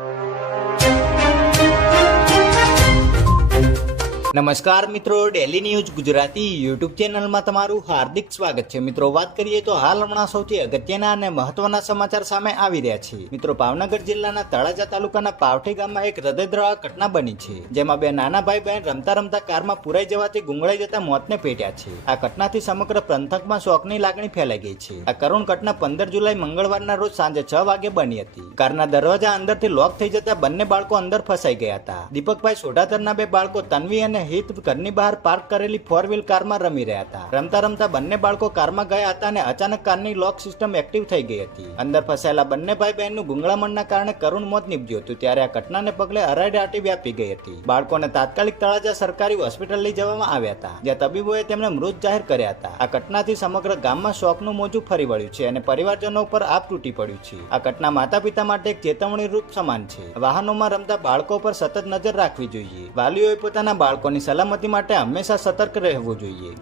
you. નમસ્કાર મિત્રો daily news Gujarati YouTube ચેનલમાં તમારું હાર્દિક સ્વાગત છે. મિત્રો, વાત કરીએ તો હાલ હમણાં સૌથી અગત્યના અને મહત્વના સમાચાર સામે આવી રહ્યા છે. મિત્રો, ભાવનગર જિલ્લાના તળાજા તાલુકાના પાવઠી ગામમાં એક હૃદયદ્રાવક ઘટના બની છે, જેમાં બે નાના ભાઈ બહેન રમતા રમતા કારમાં પુરાઈ જવાથી ગુંગળાઈ જતા મોતને પેટ્યા છે. આ ઘટનાથી સમગ્ર પંથકમાં શોકની લાગણી ફેલાઈ ગઈ છે. આ કરુણ ઘટના પંદર જુલાઈ મંગળવારના રોજ સાંજે છ વાગે બની હતી. કારના દરવાજા અંદરથી લોક થઈ જતા બંને બાળકો અંદર ફસાઈ ગયા હતા. દીપકભાઈ સોઢાતરના બે બાળકો તન્વી અને હિત ઘરની બહાર પાર્ક કરેલી ફોર વ્હીલ કારમાં રમી રહ્યા હતા. રમતા રમતા બંને બાળકો કારમાં ગયા હતા અને અચાનક કારની લોક સિસ્ટમ એક્ટિવ થઈ ગઈ હતી. અંદર ફસાયેલા બંને ભાઈ બહેનનું ગુંગળામણના કારણે કરુણ મોત નીપજ્યું હતું, ત્યારે આ ઘટનાને પગલે અરાયડાટી વ્યાપી ગઈ હતી. બાળકોને તાત્કાલિક તળાજા સરકારી હોસ્પિટલ લઈ જવામાં આવ્યા હતા, જ્યાં તબીબોએ તેમને મૃત જાહેર કર્યા હતા. આ ઘટનાથી સમગ્ર ગામમાં શોકનું મોજું ફરી વળ્યું છે અને પરિવારજનો ઉપર આપ તૂટી પડ્યું છે. આ ઘટના માતા પિતા માટે એક ચેતવણી રૂપ સમાન છે. વાહનોમાં રમતા બાળકો પર સતત નજર રાખવી જોઈએ. વાલીઓએ પોતાના બાળકોની સલામતી માટે હંમેશા સતર્ક રહેવું જોઈએ.